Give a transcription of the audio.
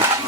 Thank you.